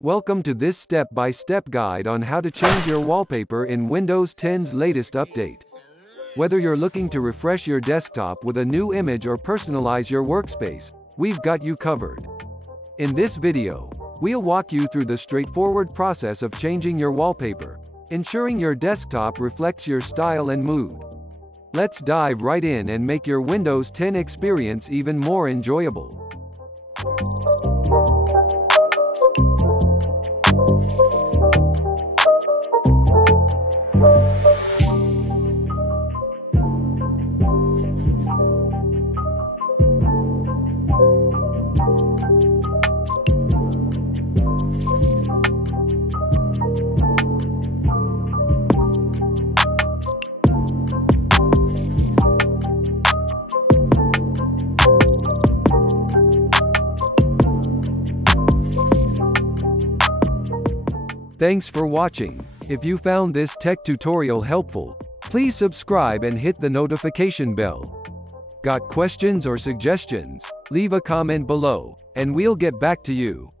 Welcome to this step-by-step guide on how to change your wallpaper in Windows 10's latest update. Whether you're looking to refresh your desktop with a new image or personalize your workspace, we've got you covered. In this video, we'll walk you through the straightforward process of changing your wallpaper, ensuring your desktop reflects your style and mood. Let's dive right in and make your Windows 10 experience even more enjoyable. Thanks for watching. If you found this tech tutorial helpful, please subscribe and hit the notification bell. Got questions or suggestions? Leave a comment below, and we'll get back to you.